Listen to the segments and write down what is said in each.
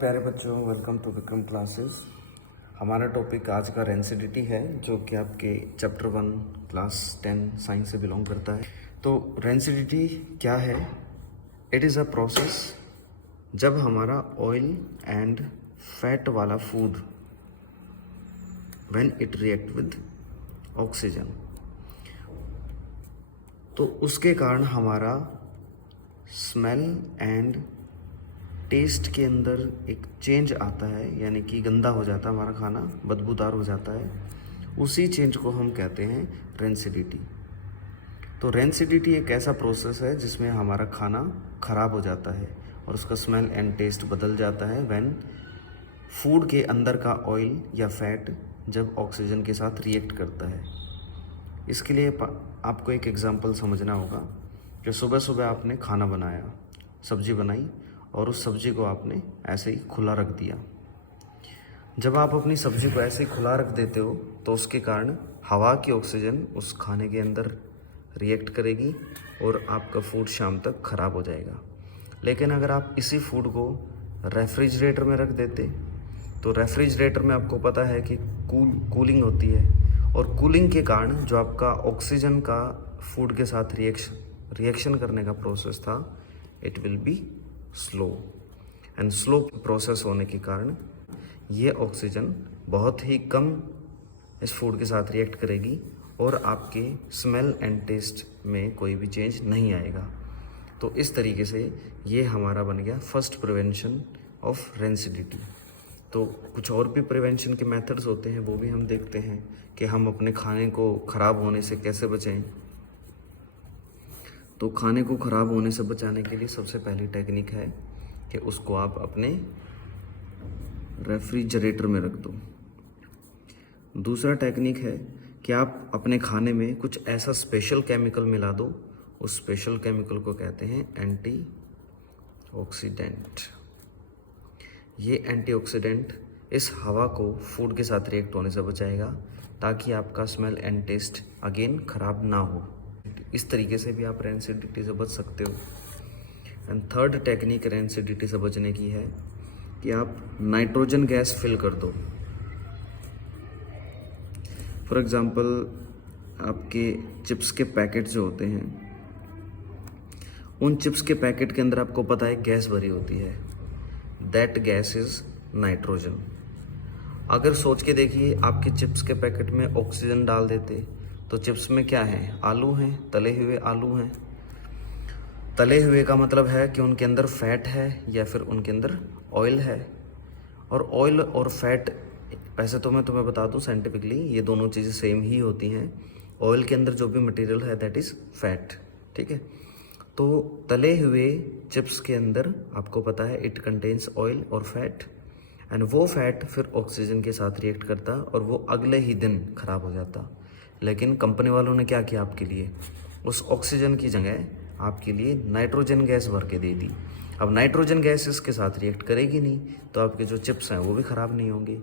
प्यारे बच्चों, welcome to Vikram classes. हमारा टॉपिक आज का रेंसिडिटी है, जो कि आपके चैप्टर 1 क्लास 10 साइंस से बिलोंग करता है। तो रेंसिडिटी क्या है? इट इज़ अ प्रोसेस जब हमारा ऑयल एंड फैट वाला food when it react with oxygen, तो उसके कारण हमारा स्मेल एंड टेस्ट के अंदर एक चेंज आता है, यानी कि गंदा हो जाता है हमारा खाना, बदबूदार हो जाता है। उसी चेंज को हम कहते हैं रेंसिडिटी। तो रेंसिडिटी एक ऐसा प्रोसेस है जिसमें हमारा खाना ख़राब हो जाता है और उसका स्मेल एंड टेस्ट बदल जाता है व्हेन फूड के अंदर का ऑयल या फैट जब ऑक्सीजन के साथ रिएक्ट करता है। इसके लिए आपको एक एग्जांपल समझना होगा कि सुबह सुबह आपने खाना बनाया, सब्जी बनाई और उस सब्जी को आपने ऐसे ही खुला रख दिया। जब आप अपनी सब्जी को ऐसे ही खुला रख देते हो तो उसके कारण हवा की ऑक्सीजन उस खाने के अंदर रिएक्ट करेगी और आपका फूड शाम तक ख़राब हो जाएगा। लेकिन अगर आप इसी फूड को रेफ्रिजरेटर में रख देते तो रेफ्रिजरेटर में आपको पता है कि कूलिंग होती है, और कूलिंग के कारण जो आपका ऑक्सीजन का फूड के साथ रिएक्शन करने का प्रोसेस था, it will be slow and slow process होने के कारण ये ऑक्सीजन बहुत ही कम इस फूड के साथ रिएक्ट करेगी और आपके स्मेल एंड टेस्ट में कोई भी चेंज नहीं आएगा। तो इस तरीके से ये हमारा बन गया फर्स्ट प्रिवेंशन ऑफ रेंसिडिटी। तो कुछ और भी प्रिवेंशन के मेथड्स होते हैं, वो भी हम देखते हैं कि हम अपने खाने को ख़राब होने से कैसे बचें। तो खाने को ख़राब होने से बचाने के लिए सबसे पहली टेक्निक है कि उसको आप अपने रेफ्रिजरेटर में रख दो। दूसरा टेक्निक है कि आप अपने खाने में कुछ ऐसा स्पेशल केमिकल मिला दो। उस स्पेशल केमिकल को कहते हैं एंटीऑक्सीडेंट। ये एंटीऑक्सीडेंट इस हवा को फूड के साथ रिएक्ट होने से बचाएगा ताकि आपका स्मेल एंड टेस्ट अगेन ख़राब ना हो। इस तरीके से भी आप रेंसिडिटी से बच सकते हो। एंड थर्ड टेक्निक रेंसिडिटी से बचने की है कि आप नाइट्रोजन गैस फिल कर दो। फॉर एग्ज़ाम्पल, आपके चिप्स के पैकेट जो होते हैं, उन चिप्स के पैकेट के अंदर आपको पता है गैस भरी होती है। That gas is nitrogen. अगर सोच के देखिए, आपके चिप्स के पैकेट में ऑक्सीजन डाल देते तो चिप्स में क्या है? आलू हैं, तले हुए आलू हैं। तले हुए का मतलब है कि उनके अंदर फैट है या फिर उनके अंदर ऑयल है। और ऑयल और फैट, वैसे तो मैं तुम्हें बता दूं साइंटिफिकली ये दोनों चीज़ें सेम ही होती हैं। ऑयल के अंदर जो भी मटेरियल है दैट इज़ फैट, ठीक है। तो तले हुए चिप्स के अंदर आपको पता है इट कंटेन्स ऑयल और फैट, एंड वो फैट फिर ऑक्सीजन के साथ रिएक्ट करता और वो अगले ही दिन ख़राब हो जाता। लेकिन कंपनी वालों ने क्या किया आपके लिए? उस ऑक्सीजन की जगह आपके लिए नाइट्रोजन गैस भर के दे दी। अब नाइट्रोजन गैस इसके साथ रिएक्ट करेगी नहीं, तो आपके जो चिप्स हैं वो भी ख़राब नहीं होंगे।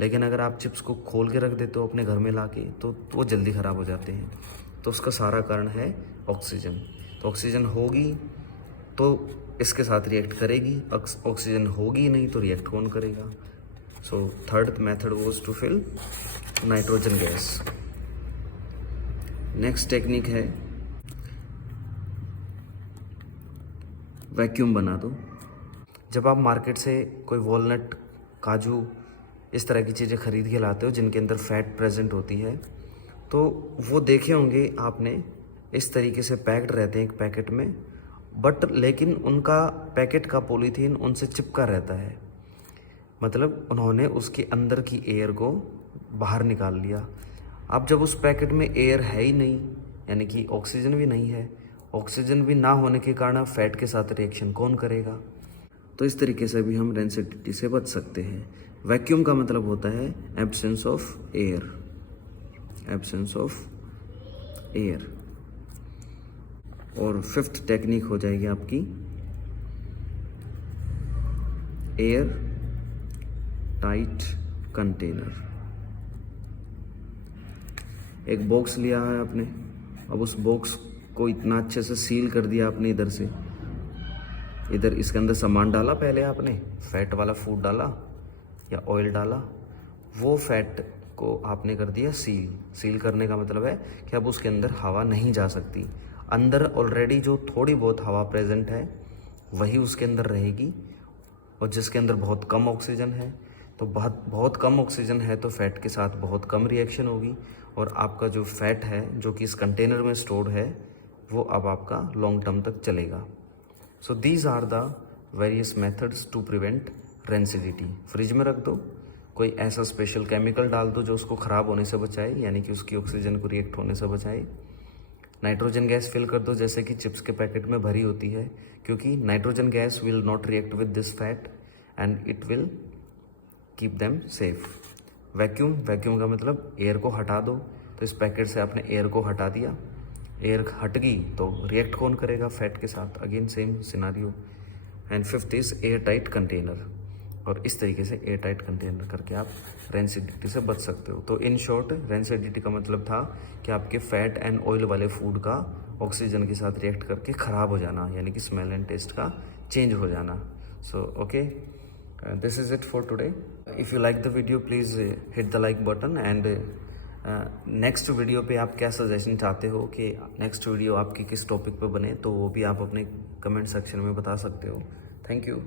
लेकिन अगर आप चिप्स को खोल के रख देते हो अपने घर में ला के, तो वो जल्दी ख़राब हो जाते हैं। तो उसका सारा कारण है ऑक्सीजन। तो ऑक्सीजन होगी तो इसके साथ रिएक्ट करेगी, ऑक्सीजन होगी नहीं तो रिएक्ट कौन करेगा? So third method was to fill nitrogen gas. Next technique है वैक्यूम बना दो। जब आप मार्केट से कोई वॉलनट, काजू, इस तरह की चीज़ें खरीद के लाते हो जिनके अंदर फैट प्रेजेंट होती है, तो वो देखे होंगे आपने, इस तरीके से पैक्ड रहते हैं एक पैकेट में, बट लेकिन उनका पैकेट का पॉलीथीन उनसे चिपका रहता है। मतलब उन्होंने उसके अंदर की एयर को बाहर निकाल लिया। अब जब उस पैकेट में एयर है ही नहीं, यानी कि ऑक्सीजन भी नहीं है, ऑक्सीजन भी ना होने के कारण फैट के साथ रिएक्शन कौन करेगा? तो इस तरीके से भी हम रेंसिडिटी से बच सकते हैं। वैक्यूम का मतलब होता है absence of air, absence of air. और फिफ्थ टेक्निक हो जाएगी आपकी एयर टाइट कंटेनर। एक बॉक्स लिया है आपने, अब उस बॉक्स को इतना अच्छे से सील कर दिया आपने इधर से, इधर इसके अंदर सामान डाला पहले आपने, फैट वाला फूड डाला या ऑयल डाला, वो फैट को आपने कर दिया सील। सील करने का मतलब है कि अब उसके अंदर हवा नहीं जा सकती। अंदर ऑलरेडी जो थोड़ी बहुत हवा प्रेजेंट है वही उसके अंदर रहेगी, और जिसके अंदर बहुत कम ऑक्सीजन है, तो बहुत कम ऑक्सीजन है तो फैट के साथ बहुत कम रिएक्शन होगी, और आपका जो फैट है जो कि इस कंटेनर में स्टोर्ड है वो अब आपका लॉन्ग टर्म तक चलेगा। So these are the various methods to prevent rancidity. Fridge में रख दो, कोई ऐसा स्पेशल केमिकल डाल दो जो उसको ख़राब होने से बचाए, यानी कि उसकी ऑक्सीजन को रिएक्ट होने से बचाए। नाइट्रोजन गैस फिल कर दो जैसे कि चिप्स के पैकेट में भरी होती है, क्योंकि nitrogen gas will not react with this fat and it will keep them safe. Vacuum का मतलब एयर को हटा दो, तो इस पैकेट से आपने एयर को हटा दिया, एयर हट गई तो रिएक्ट कौन करेगा, फैट के साथ, again same scenario. And fifth is air tight container, और इस तरीके से एयर टाइट कंटेनर करके आप रेंसिडिटी से बच सकते हो। तो इन शॉर्ट रेंसिडिटी का मतलब था कि आपके फैट एंड ऑयल वाले फूड का ऑक्सीजन के साथ रिएक्ट करके ख़राब हो जाना, यानी कि स्मेल एंड टेस्ट का चेंज हो जाना। So okay, this is it for today. If you like the video please hit the like button, and next video पे आप क्या सजेशन चाहते हो कि नेक्स्ट वीडियो आपकी किस टॉपिक पे बने, तो वो भी आप अपने कमेंट सेक्शन में बता सकते हो। Thank you.